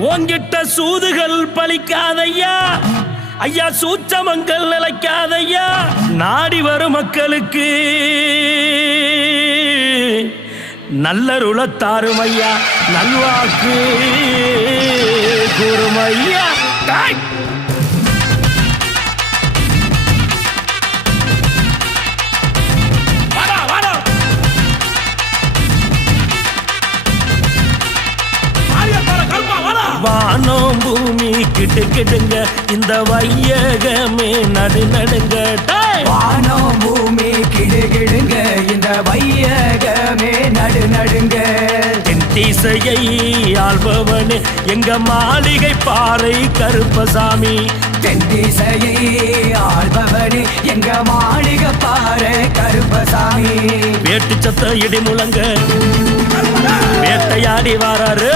உங்கிட்ட சூதுகள் பலிக்காதையா ஐயா, சூச்சமங்கள் நிலைக்காதையா. நாடி வரும் மக்களுக்கு நல்லருளத்தாரும் ஐயா, நல்வாக்கு கூறுமையா. வானம் பூமி கிட்டு கிட்டுங்க, இந்த வையகமே நடு நடுங்க. வானம் பூமி கிடுகிடுங்க, இந்த வையகமே நடு நடுங்க. தென் திசையை ஆள்பவனே எங்க மாளிகை பாறை கருப்பசாமி. தென் திசையை ஆள்பவனே எங்க மாளிகை பாறை கருப்பசாமி. வேட்டு சத்த இடி முழங்க வேட்டையாடி வாராரு.